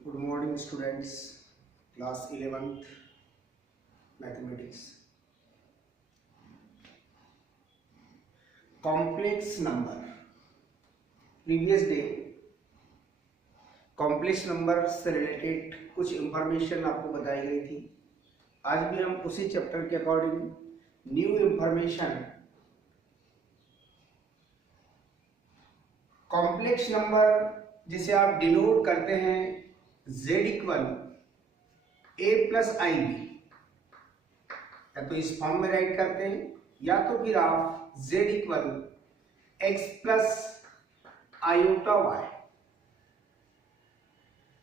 Good morning students, class 11th mathematics. Complex number. Previous day complex number से related कुछ information आपको बताई गई थी। आज भी हम उसी चैप्टर के according new information complex number जिसे आप डिनोट करते हैं z equal a plus i b, या तो इस फॉर्म में राइट करते हैं या तो फिर आप z equal x plus iota y।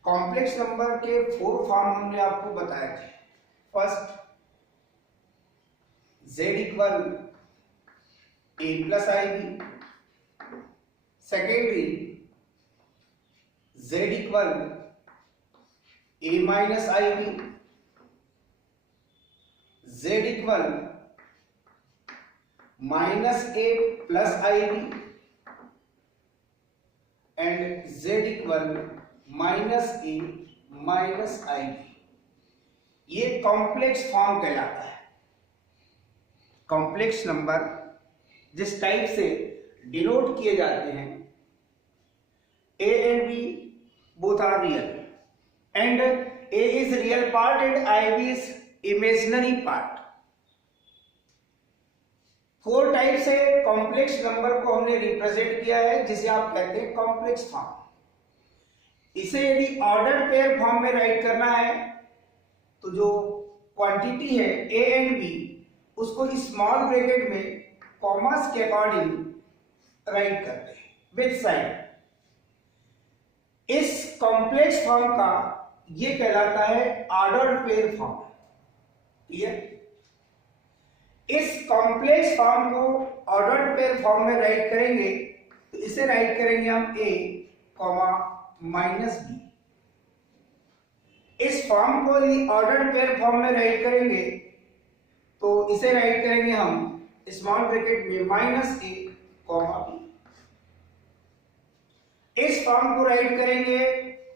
Complex number के 4 फॉर्म हमने आपको बताए थे। First z equal a plus i b, secondary z equal a minus i b, z equal minus a plus i b and z equal minus a minus i b. ये complex form कहलाता है। Complex number जिस type से denote किए जाते हैं, a and b both are real and a is real part and ib is imaginary part। 4 type से complex number को हमने रिप्रेजेंट किया है, जिसे आप कहते हैं कॉम्प्लेक्स फॉर्म। इसे यदि ऑर्डर पेयर फॉर्म में राइट करना है तो जो क्वांटिटी है a एंड b उसको स्मॉल ब्रैकेट में कॉमास के अकॉर्डिंग राइट करते हैं विद साइन। इस कॉम्प्लेक्स फॉर्म का ये कहलाता है ऑर्डर्ड पेयर फॉर्म। क्लियर? इस कॉम्प्लेक्स फॉर्म को ऑर्डर्ड पेयर फॉर्म में राइट करेंगे तो इसे राइट करेंगे हम a कॉमा माइनस b। इस फॉर्म को यदि ऑर्डर्ड पेयर फॉर्म में राइट करेंगे तो इसे राइट करेंगे हम स्मॉल ब्रैकेट में माइनस a कॉमा b। इस फॉर्म को राइट करेंगे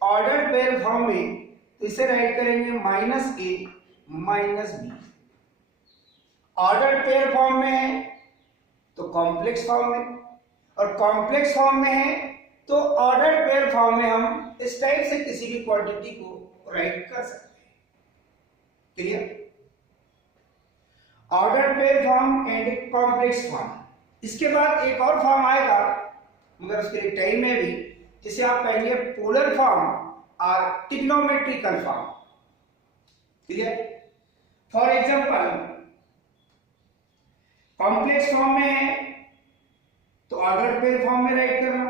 ऑर्डर्ड पेयर फॉर्म में तो इसे राइट करेंगे minus a minus b। Ordered pair form में है तो कॉम्प्लेक्स फॉर्म में, और कॉम्प्लेक्स फॉर्म में है तो ऑर्डर्ड पेयर फॉर्म में हम इस टाइप से किसी भी क्वांटिटी को राइट कर सकते हैं। Clear? Ordered pair form and complex form. इसके बाद एक और फॉर्म आएगा मगर उसके लिए टाइम में भी, जिसे आप कहेंगे पोलर फॉर्म और trigonometrical form. Clear? For example complex form में है तो ऑर्डर्ड पेयर फॉर्म में राइट करना,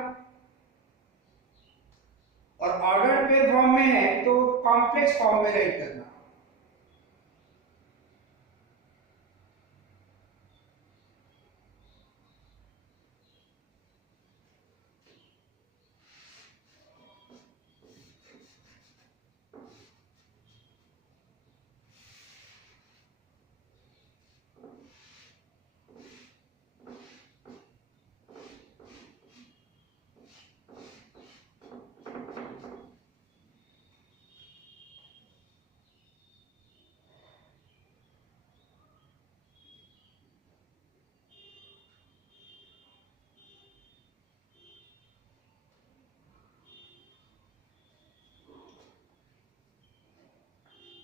और ऑर्डर्ड पेयर फॉर्म में है तो कॉम्प्लेक्स फॉर्म में राइट करना।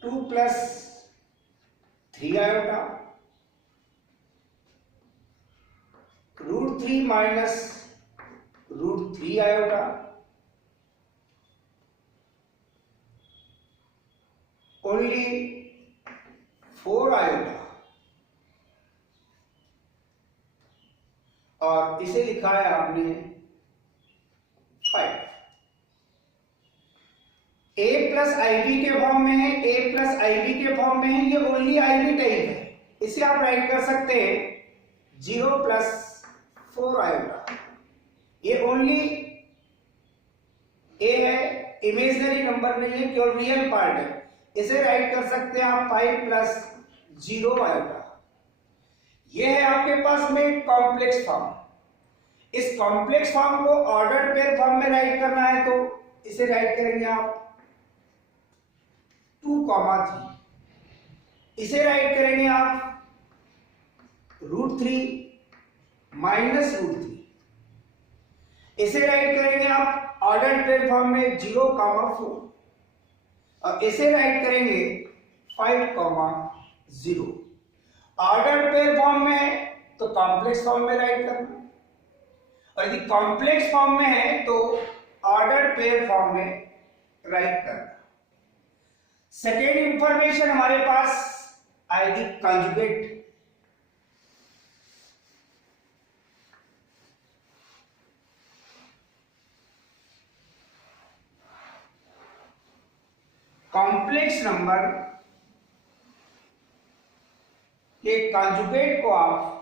Two plus 3 iota √3 minus √3 iota only 4 iota, और इसे लिखा है आपने 5। a प्लस आई बी के फॉर्म में है, a प्लस आई बी के फॉर्म में है, ये ओनली आई बी टाइप है। इसे आप राइट कर सकते हैं 0 प्लस 4 आयोटा। ये ओनली a है, इमेजिनरी नंबर नहीं है, केवल रियल पार्ट है। इसे राइट कर सकते हैं आप 5 प्लस 0 आयोटा। ये है आपके पास में कॉम्प्लेक्स फॉर्म। इस कॉम्प्लेक्स फॉर्म को ऑर्डर्ड पेयर फॉर्म में राइट करना है तो इसे राइट करेंगे आप 2,3। इसे राइट करेंगे आप √3 माइनस √3। इसे राइट करेंगे आप ऑर्डर पेयर फॉर्म में 0,4 और इसे राइट करेंगे 5,0। ऑर्डर पेयर फॉर्म में है तो कॉम्प्लेक्स फॉर्म में राइट करना, और यदि कॉम्प्लेक्स फॉर्म में है तो ऑर्डर पेयर फॉर्म में राइट करना। सेकेंड इंफॉर्मेशन हमारे पास आएगी कंजुगेट। कॉम्प्लेक्स नंबर के कंजुगेट को आप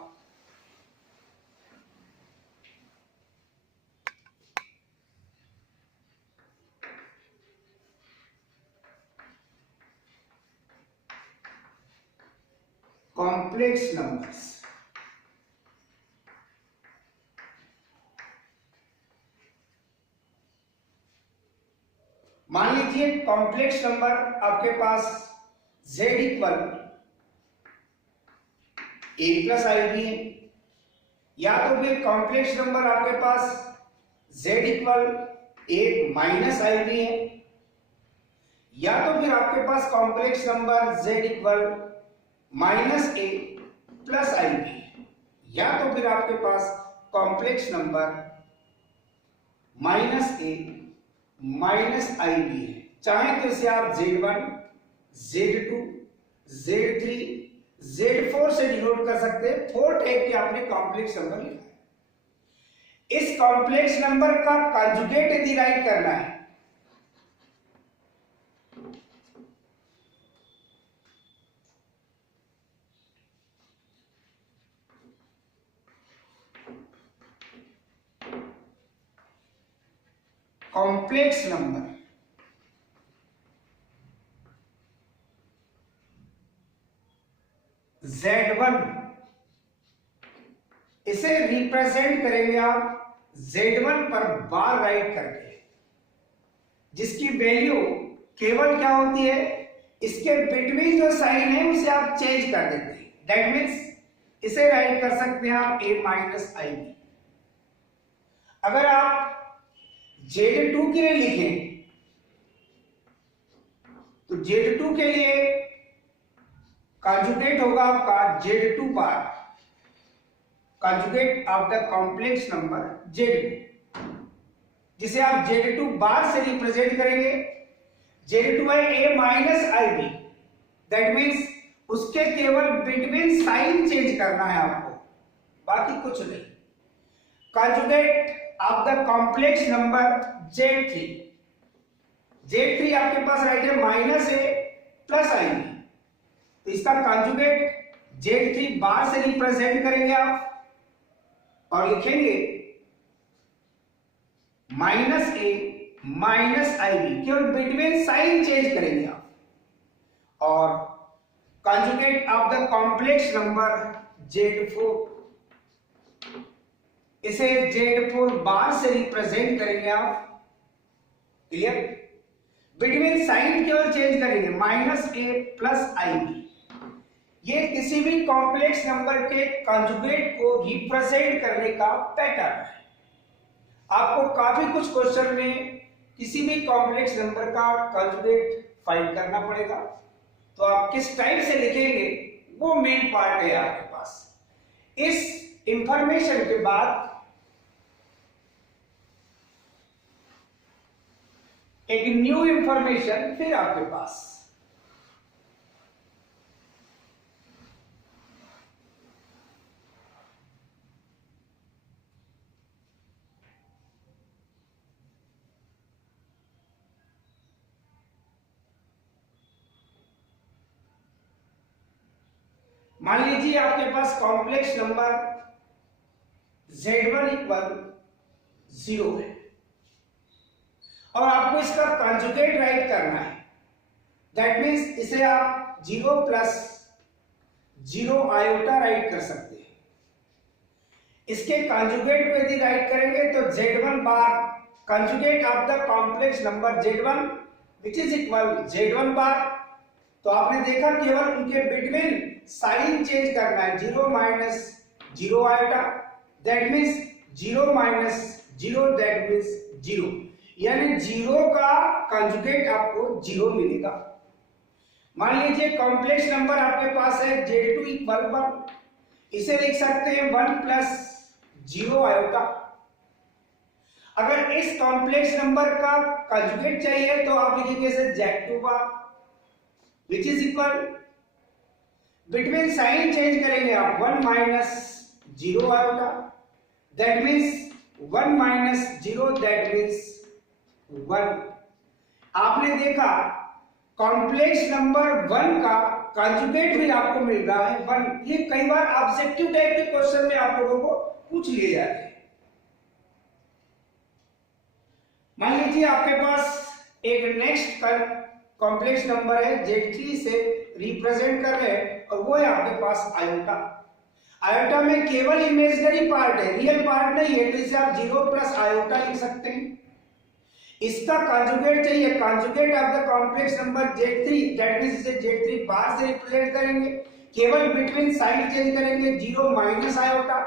कॉम्प्लेक्स नंबर्स मान लीजिए कॉम्प्लेक्स नंबर आपके पास z equal a plus i भी है, या तो फिर कॉम्प्लेक्स नंबर आपके पास z equal a minus i भी है, या तो फिर आपके पास complex number z equal minus a plus i भी है, या तो फिर आपके पास complex number minus a minus i भी है। चाहे तो इसे आप Z1, Z2, Z3, Z4 से डिनोट कर सकते हैं। 4 टाइप के आपने कॉम्प्लेक्स नंबर लिखा है। इस कॉम्प्लेक्स नंबर का कंजुगेट यदि राइट करना है कॉम्प्लेक्स नंबर Z1, इसे रिप्रेजेंट करेंगे आप Z1 पर बार राइट करके, जिसकी वैल्यू केवल क्या होती है, इसके बिटवीन जो साइन है उसे आप चेंज कर देते हैं। दैट मीन्स इसे राइट कर सकते हैं आप a माइनस आई बी। अगर आप Z2 के लिए लिखें तो Z2 के लिए कंजुगेट होगा आपका Z2 bar, conjugate of the complex number Z2, जिसे आप Z2 बार से रिप्रेजेंट करेंगे। Z2 है a minus i b, that means उसके केवल बिटवीन साइन चेंज करना है आपको, बाकी कुछ नहीं। Conjugate of the complex number Z3, Z3 आपके पास राइट है minus a plus i b, तो इसका कंजुगेट Z3 बार से रिप्रेजेंट करेंगे आप और लिखेंगे minus a minus i b, केवल बिटवीन साइन चेंज करेंगे आप, और conjugate of the complex number Z4, इसे Z4 बार से रिप्रेजेंट करेंगे आप। क्लियर? बिटवीन साइन केवल चेंज करेंगे, minus a plus i b. ये किसी भी कॉम्प्लेक्स नंबर के कंजुगेट को रिप्रेजेंट करने का पैटर्न है। आपको काफी कुछ क्वेश्चन में किसी भी कॉम्प्लेक्स नंबर का कंजुगेट फाइंड करना पड़ेगा, तो आप किस टाइप से लिखेंगे वो मेन पार्ट है आपके पास। इस इंफॉर्मेशन के बाद एक न्यू इंफॉर्मेशन फिर आपके पास। मान लीजिए आपके पास कॉम्प्लेक्स नंबर Z1 इक्वल 0 है और आपको इसका कंजुगेट राइट करना है। दैट मीन्स इसे आप 0 प्लस 0 आयोटा राइट कर सकते हैं। इसके कंजुगेट को यदि राइट करेंगे तो Z1 bar conjugate of the complex number Z1 which is equal Z1 बार तो आपने देखा केवल उनके बिटवीन साइन चेंज करना है, 0 minus 0 iota, that means 0 minus 0 that means 0, यानी 0 का कंजुगेट आपको 0 मिलेगा। मान लीजिए कॉम्प्लेक्स नंबर आपके पास है Z2 इक्वल 1, इसे लिख सकते हैं 1 प्लस 0 आयोटा। अगर इस कॉम्प्लेक्स नंबर का कंजुगेट चाहिए तो आप लिखेंगे Z2 bar which is equal, between sign change करेंगे आप 1 minus 0 iota, that means 1 minus 0 that means 1। आपने देखा कॉम्प्लेक्स नंबर 1 का कंजुगेट भी आपको मिल रहा है 1। ये कई बार ऑब्जेक्टिव टाइप के क्वेश्चन में आप लोगों को पूछ लिए जाते हैं। मान लीजिए आपके पास एक नेक्स्ट कॉम्प्लेक्स नंबर है Z3 से रिप्रेजेंट कर रहे हैं और वो है आपके पास आयोटा। आयोटा में केवल इमेजिनरी पार्ट है, रियल पार्ट नहीं है, तो इसे आप 0 प्लस आयोटा लिख सकते हैं। इसका कंजुगेट चाहिए, conjugate of the complex number Z3, that means इसे Z3 बार से रिप्रेजेंट करेंगे, केवल बिटवीन साइन चेंज करेंगे 0 माइनस आयोटा,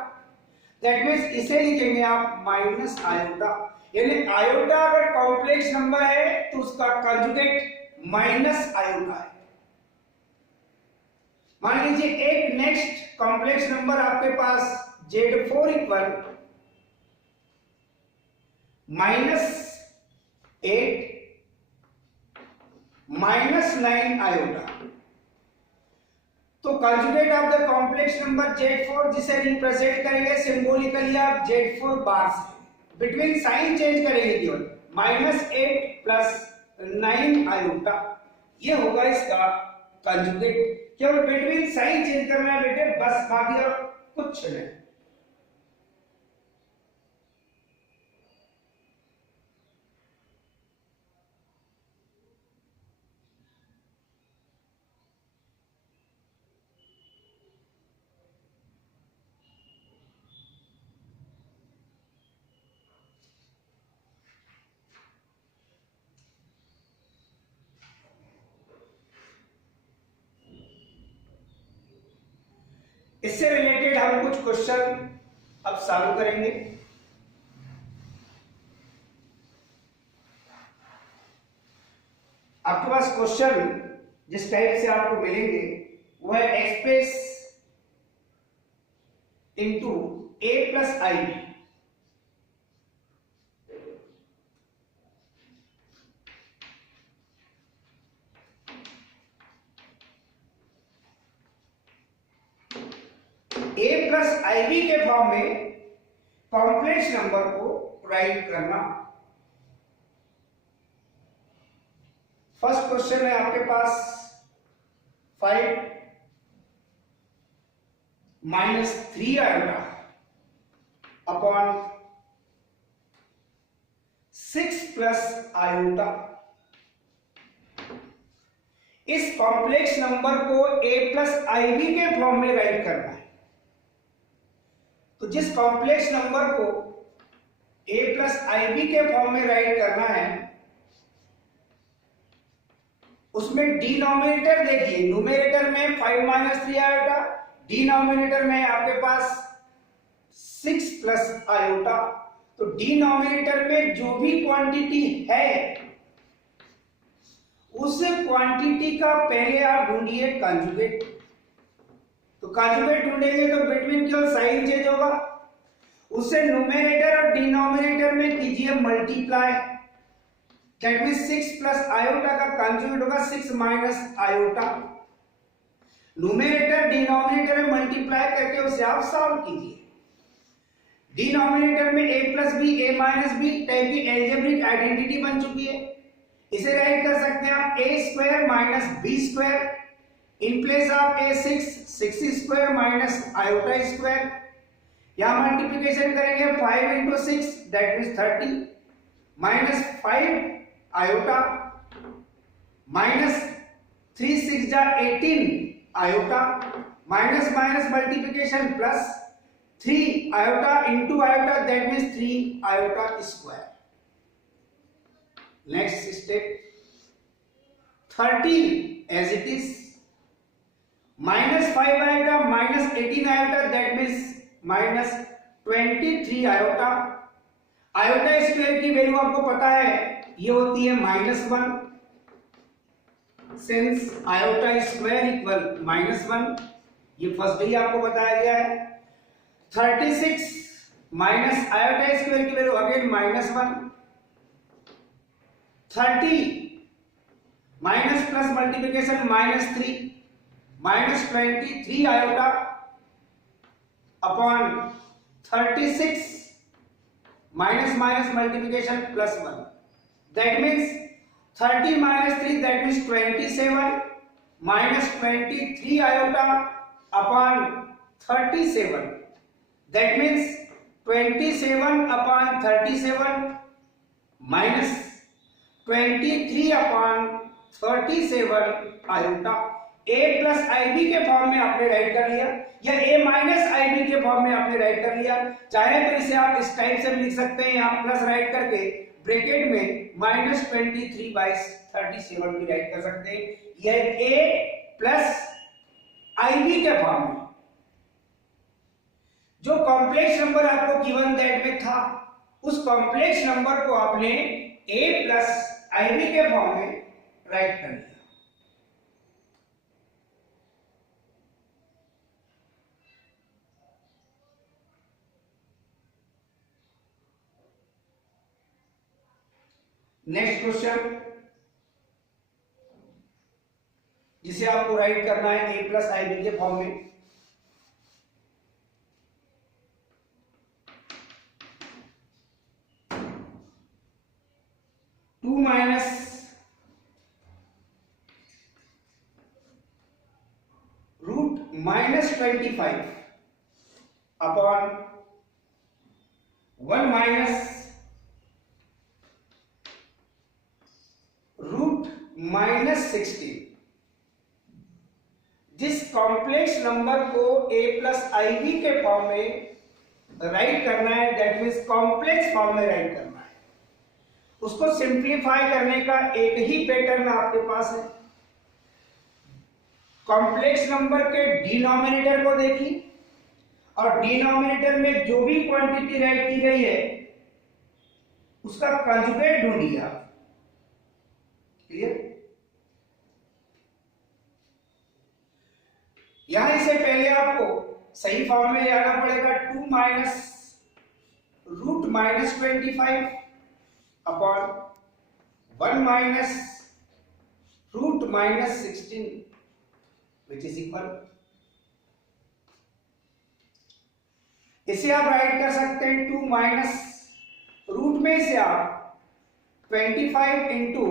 दैट मींस इसे लिखेंगे आप माइनस आयोटा। यानी आयोटा अगर कॉम्प्लेक्स नंबर है तो उसका कंजुगेट माइनस आयोटा है। मान लीजिए एक नेक्स्ट कॉम्प्लेक्स नंबर आपके पास Z4 इक्वल -8 -9 आयोटा। तो conjugate of the complex number Z4 जिसे रिप्रेजेंट करेंगे सिंबॉलिकली आप Z4 बार से, बिटवीन साइन चेंज करेंगे केवल -8 प्लस 9 आयोटा, ये होगा इसका कंजुगेट। केवल बिटवीन साइन चेंज करना है बेटे, बस, बाकी और कुछ नहीं। इससे रिलेटेड हम कुछ क्वेश्चन अब सॉल्व करेंगे। आपके पास क्वेश्चन जिस टाइप से आपको मिलेंगे वो है express into a plus i b. a plus i b के फॉर्म में कॉम्प्लेक्स नंबर को राइट करना। फर्स्ट क्वेश्चन है आपके पास 5 minus 3 iota upon 6 plus iota. इस कॉम्प्लेक्स नंबर को a प्लस आई बी के फॉर्म में राइट करना है। तो जिस कॉम्प्लेक्स नंबर को a प्लस आई बी के फॉर्म में राइट करना है उसमें डिनोमिनेटर देखिए, न्यूमरेटर में 5 माइनस 3 आयोटा, डिनोमिनेटर में आपके पास 6 प्लस आयोटा। तो डिनोमिनेटर में जो भी क्वांटिटी है उस क्वांटिटी का पहले आप ढूंढिए कंजुगेट। तो कंजुगेट ढूंढेंगे तो बिटवीन केवल साइन चेंज होगा, उससे न्यूमरेटर और डिनोमिनेटर में कीजिए multiply, that means 6 plus iota का कंजुगेट होगा 6 माइनस आयोटा। न्यूमरेटर डिनोमिनेटर में मल्टीप्लाई करके उसे आप सॉल्व कीजिए। डिनोमिनेटर में a plus b a minus b type की एल्जेब्रिक आइडेंटिटी बन चुकी है, इसे राइट कर सकते हैं आप a square minus b square in place of a 6 square minus iota square. यहां मल्टीप्लिकेशन करेंगे 5 into 6 that means 30 minus 5 iota minus 3 6 जा 18 iota minus minus multiplication plus 3 iota into iota that means 3 iota square. Next step 30 as it is, -5 iota minus 18 iota, that means -23 iota. Iota square की value आपको पता है ये होती है -1, since iota square equal -1, ये first ही आपको बताया गया है। 36 माइनस आयोटा स्क्वायर की value again -1, 30 minus plus multiplication -3, -23 iota upon 36 minus minus multiplication +1, that means 30 minus 3, that means 27 minus 23 iota upon 37, that means 27 upon 37 minus 23 upon 37 iota। a plus i b के form में आपने right कर लिया या a minus IB के form में आपने right कर लिया। चाहे तो इसे आप इस टाइप से भी लिख सकते हैं, यहाँ प्लस राइट करके ब्रैकेट में -23/37 भी राइट कर सकते हैं। यह a प्लस आईबी के फॉर्म में। जो कॉम्प्लेक्स नंबर आपको गिवन दैट में था, उस कॉम्प्लेक्स नंबर को आपने a प्लस आईबी के फॉर्म में राइट कर लिया। नेक्स्ट क्वेश्चन जिसे आपको राइट करना है a प्लस आईबी के फॉर्म में। Two minus root -25 upon 1 minus root -16। जिस कॉम्प्लेक्स नंबर को a प्लस आईबी के फॉर्म में राइट करना है, दैट मीन्स कॉम्प्लेक्स फॉर्म में राइट करना है, उसको सिंप्लीफाई करने का एक ही पैटर्न आपके पास है। कॉम्प्लेक्स नंबर के डिनोमिनेटर को देखिए और डिनोमिनेटर में जो भी क्वांटिटी राइट की गई है उसका कंजुगेट ढूंढिए आप। क्लियर? यहां इसे पहले आपको सही फॉर्म में ले आना पड़ेगा। 2 minus root -25 upon 1 minus root -16 which is equal. इसे आप राइट कर सकते हैं 2 माइनस रूट में से आप 25 इंटू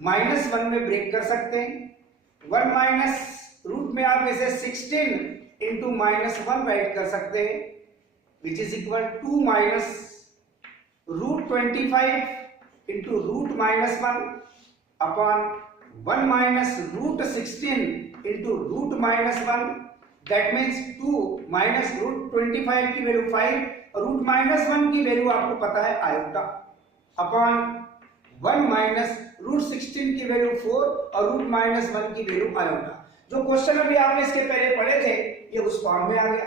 -1 में ब्रेक कर सकते हैं। 1 माइनस रूट में आप इसे 16 इंटू -1 राइट कर सकते हैं, which is equal 2 minus root 25 into root -1 upon 1 minus root 16 into root -1, that means 2 minus root 25 की वैल्यू 5 और रूट -1 की वैल्यू आपको पता है आयोटा, अपॉन 1 माइनस रूट 16 की वैल्यू 4 और रूट -1 की वैल्यू आयोटा। जो क्वेश्चन अभी आपने इसके पहले पढ़े थे ये उस फॉर्म में आ गया।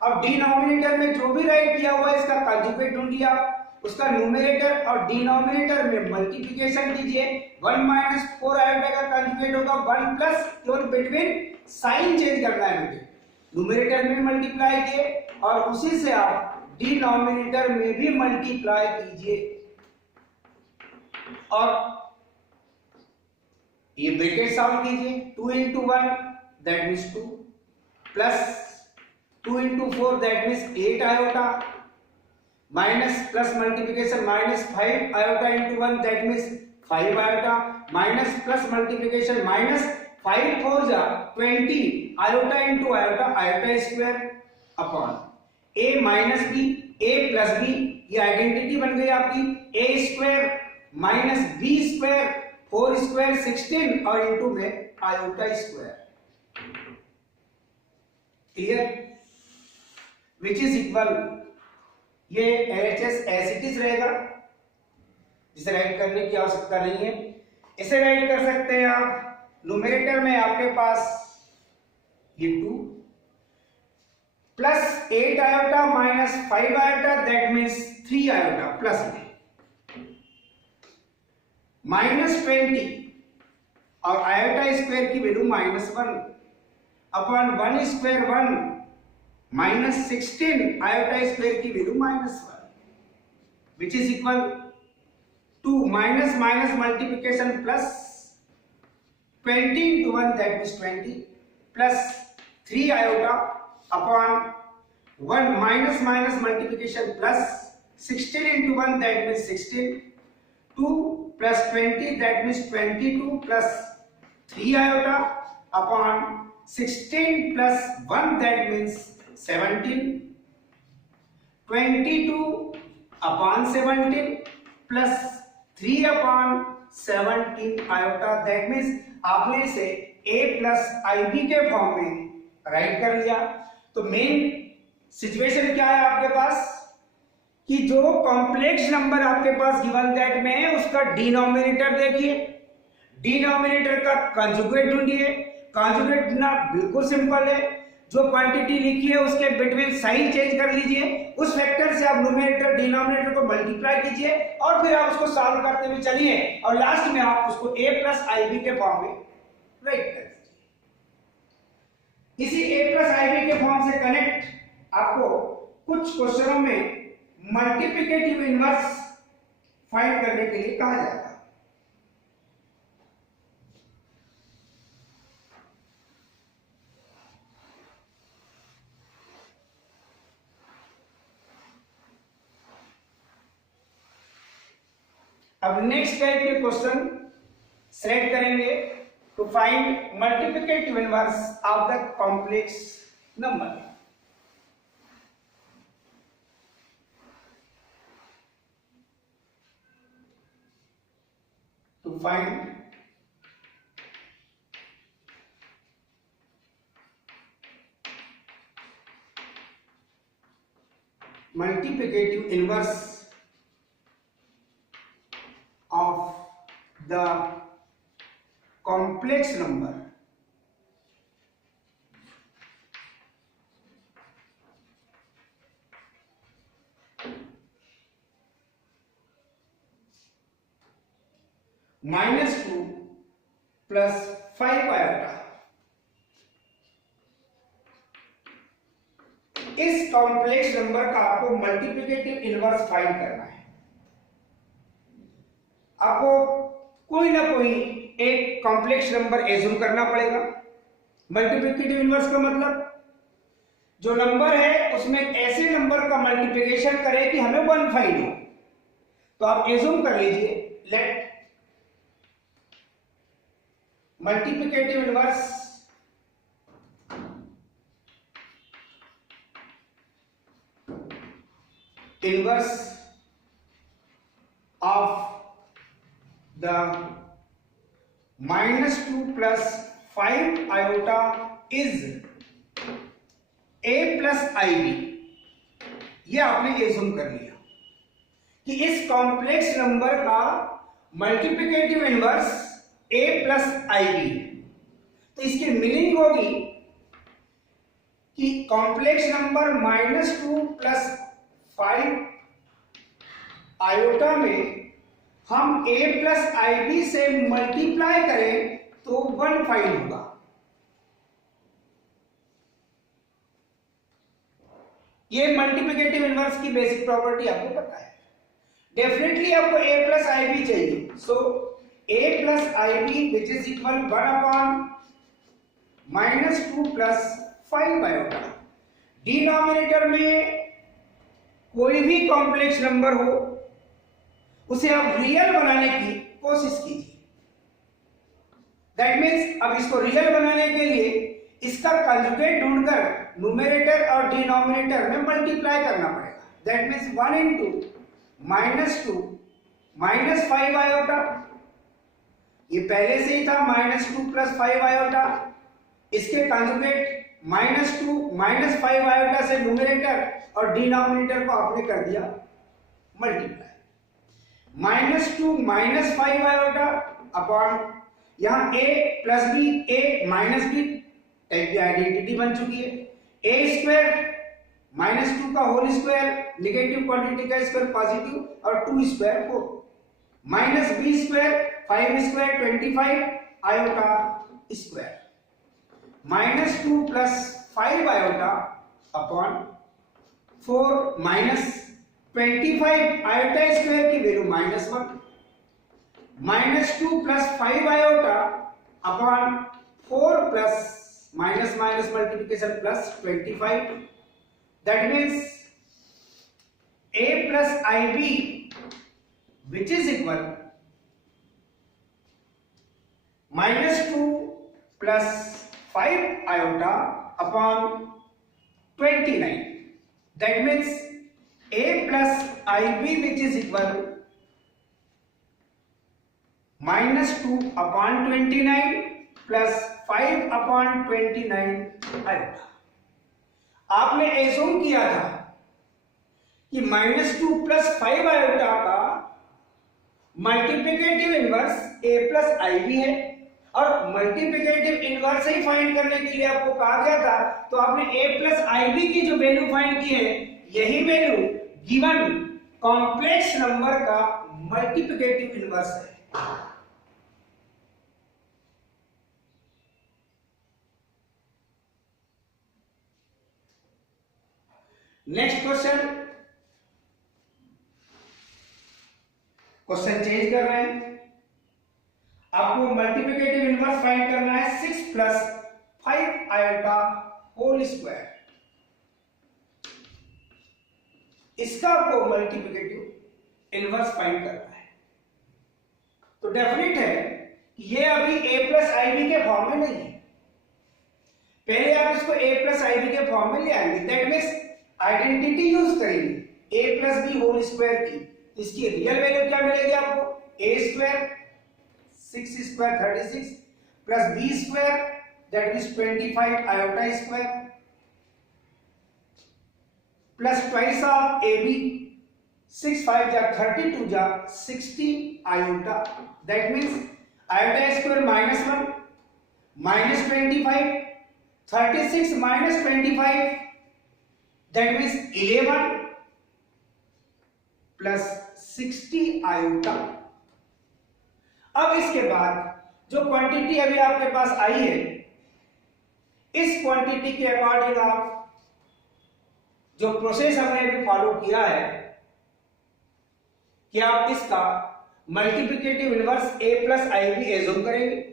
अब डिनोमिनेटर में जो भी राइट किया हुआ है इसका कंजुगेट ढूंढिए आप, उसका न्यूमरेटर और डिनोमिनेटर में मल्टीप्लिकेशन कीजिए। 1 माइनस 4 आयोटा का कंजुगेट होगा 1 प्लस, केवल बिटवीन साइन चेंज करना है बेटे। न्यूमरेटर में मल्टीप्लाई किए और उसी से आप डिनोमिनेटर में भी मल्टीप्लाई कीजिए और ये ब्रैकेट साउंड कीजिए। 2 into 1 that means 2 plus 2 into 4 that means 8 iota minus plus multiplication -5 iota into 1 that means 5 iota minus plus multiplication -5 4 जा 20 iota into iota, iota square upon a minus b a plus b, ये identity बन गई आपकी। a square minus b square 4 square 16 और into में iota square. Clear? Which is equal, ये LHS as it is रहेगा, जिसे राइट करने की आवश्यकता नहीं है। इसे राइट कर सकते हैं आप न्यूमरेटर में आपके पास ये 2 plus 8 iota minus 5 iota, that means 3 iota plus में माइनस 20 और आयोटा स्क्वायर की value -1 upon 1 square 1 minus 16 iota square की value -1 which is equal to minus minus multiplication plus 20 into 1 that means 20 plus 3 iota upon 1 minus minus multiplication plus 16 into 1 that means 16, 2 plus 20 that means 22 plus 3 iota upon 16 plus 1 that means 17, 22 upon 17 plus 3 upon 17 iota, that means आपने इसे a plus IB के form में right कर लिया। तो main situation क्या है आपके पास कि जो कॉम्प्लेक्स नंबर आपके पास गिवन दैट में है उसका डिनोमिनेटर देखिए, डिनोमिनेटर का कंजुगेट ढूंढिए। कंजुगेट ढूंढना बिल्कुल सिंपल है, जो क्वांटिटी लिखी है उसके बिटवीन साइन चेंज कर लीजिए, उस फैक्टर से आप न्यूमरेटर डिनोमिनेटर को मल्टीप्लाई कीजिए और फिर आप उसको सॉल्व करते हुए चलिए और लास्ट में आप उसको a प्लस IB के फॉर्म में राइट कर दीजिए। इसी a प्लस IB के फॉर्म से कनेक्ट आपको कुछ क्वेश्चनों में मल्टीप्लिकेटिव इनवर्स फाइंड करने के लिए कहा जाएगा। अब नेक्स्ट टाइप के क्वेश्चन सेलेक्ट करेंगे to find multiplicative inverse of the complex number. To find multiplicative inverse of the complex number -2 plus 5 iota। इस कॉम्प्लेक्स नंबर का आपको मल्टीप्लिकेटिव इनवर्स फाइंड करना है। आपको कोई ना कोई एक कॉम्प्लेक्स नंबर एज्यूम करना पड़ेगा। मल्टीप्लिकेटिव इनवर्स का मतलब जो नंबर है उसमें ऐसे नंबर का मल्टीप्लिकेशन करे कि हमें 1 फाइंड हो। तो आप एज्यूम कर लीजिए, let multiplicative inverse of the -2 plus 5 iota is a plus IB। ये आपने एज्यूम कर लिया कि इस कॉम्प्लेक्स नंबर का multiplicative inverse a plus IB है। तो इसकी मीनिंग होगी कि कॉम्प्लेक्स नंबर -2 प्लस 5 आयोटा में हम a प्लस IB से मल्टीप्लाई करें तो 1 फाइंड होगा। ये मल्टीप्लिकेटिव इनवर्स की बेसिक प्रॉपर्टी आपको पता है। डेफिनेटली आपको a प्लस IB चाहिए, सो a plus IB which is equal 1 upon -2 plus 5 iota. Denominator में कोई भी कॉम्प्लेक्स नंबर हो उसे आप रियल बनाने की कोशिश कीजिए। दैट मीन्स अब इसको रियल बनाने के लिए इसका कंजुगेट ढूंढकर न्यूमरेटर और डिनोमिनेटर में मल्टीप्लाई करना पड़ेगा। That means 1 into -2 minus 5 iota, ये पहले से ही था -2 प्लस 5 आयोटा। इसके कंजुगेट -2 माइनस 5 आयोटा से न्यूमरेटर और डिनोमिनेटर को आपने कर दिया मल्टीप्लाई। -2 माइनस 5 आयोटा अपॉन यहां a plus b a minus b type की आइडेंटिटी बन चुकी है। a स्क्वायर माइनस 2 का होल स्क्वायर, नेगेटिव क्वांटिटी का स्क्वायर पॉजिटिव, और 2 square 4, minus b square 5 square 25 iota square, minus 2 plus 5 iota upon 4 minus 25 iota square की value -1, minus 2 plus 5 iota upon 4 plus minus minus multiplication plus 25, that means a plus ib which is equal -2 plus 5 iota upon 29, that means a plus ib which is equal -2 upon 29 plus 5 upon 29 iota। आपने assume किया था कि -2 plus 5 iota का multiplicative inverse a plus IB है, और multiplicative inverse ही find करने के लिए आपको कहा गया था, तो आपने a प्लस आईबी की जो वैल्यू फाइंड की है, यही वैल्यू गिवन कॉम्प्लेक्स नंबर का मल्टीप्लिकेटिव इनवर्स है। नेक्स्ट क्वेश्चन चेंज कर रहे हैं। आपको मल्टीप्लिकेटिव इनवर्स फाइंड करना है 6 प्लस 5 आयोटा होल स्क्वायर, इसका आपको मल्टीप्लिकेटिव इनवर्स फाइंड करना है। तो डेफिनेट है कि ये अभी a प्लस आईबी के फॉर्म में नहीं है, पहले आप इसको a प्लस आईबी के फॉर्म में ले आएंगे, दैट मीन्स आइडेंटिटी यूज करेंगे a plus b whole square की, इसकी रियल वैल्यू क्या मिलेगी आपको, a square 6 square 36 plus b square that means 25 iota square plus twice of ab 6 5 जा 32 जा 60 iota, that means iota square -1 -25 36 -25 that means 11 plus 60 iota. अब इसके बाद जो क्वांटिटी अभी आपके पास आई है, इस क्वांटिटी के अकॉर्डिंग आप जो प्रोसेस हमने अभी फॉलो किया है कि आप इसका multiplicative inverse a plus IB assume करेंगे,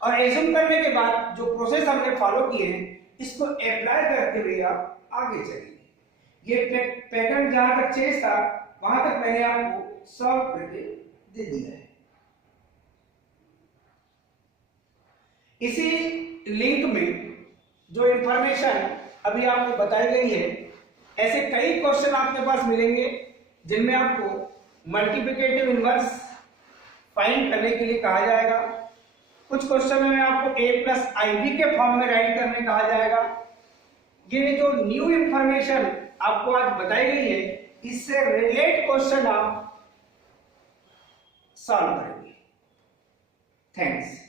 और एज्यूम करने के बाद जो प्रोसेस हमने फॉलो किए हैं इसको अप्लाई करते हुए आप आगे चलेंगे। ये पैटर्न जहां तक चेंज था वहां तक मैंने आपको सॉल्व करके दे दिया है। इसी लिंक में जो इंफॉर्मेशन अभी आपको बताई गई है, ऐसे कई क्वेश्चन आपके पास मिलेंगे जिनमें आपको मल्टीप्लिकेटिव इनवर्स फाइंड करने के लिए कहा जाएगा। कुछ क्वेश्चन में आपको a प्लस आईबी के फॉर्म में राइट करने कहा जाएगा। ये जो न्यू इंफॉर्मेशन आपको आज बताई गई है, इससे रिलेटेड क्वेश्चन आप सॉल्व करेंगे। थैंक्स।